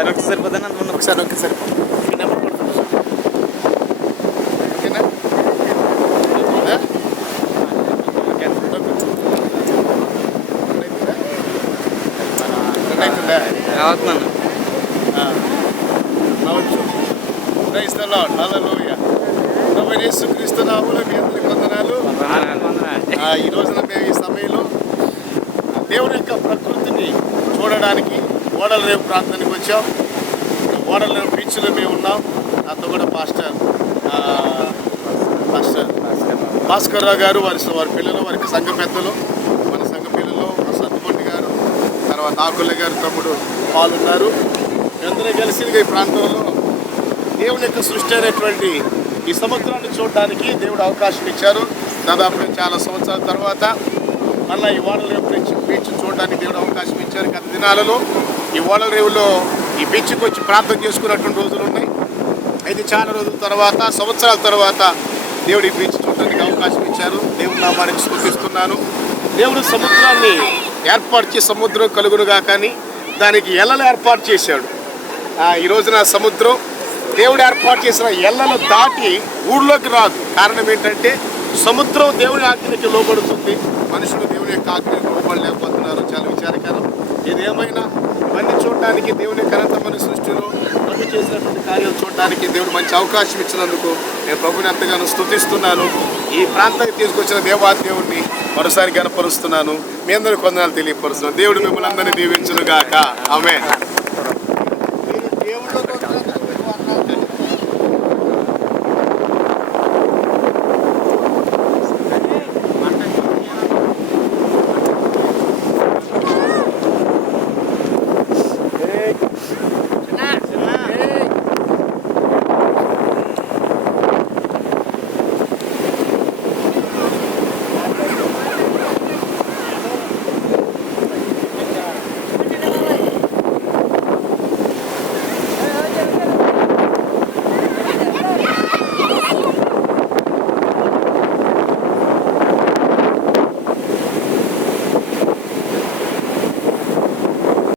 ఒకసారి సరిపోతుందని అనుకున్నాం. ఒకసారి సరిపోతుంది. మీ నెంబర్ కొడుతుంది సార్. ఓకేనా? అవుతుందా? రావుతున్నాను. రావచ్చు. Praise the lord. హల్లెలూయా. ప్రభువైన యేసుక్రీస్తు నామములో మీ అందరికీ వందనాలు. ఈ రోజున మేము ఈ సమయంలో దేవుని యొక్క ప్రకృతిని చూడడానికి ఓడలరేవు ప్రాంతానికి వచ్చాం. ఓడలరేవు బీచ్లో మేము ఉన్నాం. నాతో కూడా పాస్టర్ భాస్కర్ రావు గారు, వారి పిల్లలు, వారికి సంఘ పెద్దలు, మన సంఘ పిల్లలు సత్తుమండి గారు, తర్వాత ఆకుల గారు తమ్ముడు పాల్గొన్నారు. మేమందరం కలిసి ఈ ప్రాంతంలో దేవుని యొక్క సృష్టి అనేటువంటి ఈ సముద్రాన్ని చూడడానికి దేవుడు అవకాశం ఇచ్చారు. దాదాపు చాలా సంవత్సరాల తర్వాత మళ్ళీ ఈ ఓడలరేవు బీచ్ చూడడానికి దేవుడు అవకాశం ఇచ్చారు. గత దినాలలో ఈ ఓడలరేవులో ఈ బీచ్కి వచ్చి ప్రార్థన చేసుకున్నటువంటి రోజులు ఉన్నాయి. అయితే చాలా రోజుల తర్వాత, సంవత్సరాల తర్వాత దేవుడు ఈ బీచ్ చూడడానికి అవకాశం ఇచ్చారు. దేవుడు నామానికి స్తుతిస్తున్నాను. దేవుడు సముద్రాన్ని ఏర్పాటు చేసి సముద్రం కలుగునుగా కానీ దానికి ఎల్లలు ఏర్పాటు చేశాడు. ఈ రోజున సముద్రం దేవుడు ఏర్పాటు చేసిన ఎల్లలు దాటి ఊళ్ళోకి రాదు. కారణం ఏంటంటే సముద్రం దేవుని ఆజ్ఞకి లోబడుతుంది, మనుషులు దేవుని యొక్క ఆజ్ఞకి లోబడలేకపోతున్నారు. చాలా విచారకరం. ఏదేమైనా ఇవన్నీ చూడడానికి దేవుని ఘనతమైన సృష్టిలో ప్రభు చేసినటువంటి కార్యాలు చూడడానికి దేవుడు మంచి అవకాశం ఇచ్చినందుకు నేను ప్రభుని ఎంతగానో స్తుతిస్తున్నాను. ఈ ప్రాంతానికి తీసుకొచ్చిన దేవాదేవుడిని మరోసారి గనపరుస్తున్నాను. మీ అందరికీ వందనాలు తెలియపరుస్తున్నాను. దేవుడు మిమ్మల్ని అందరినీ దీవించును గాక. ఆమేన్.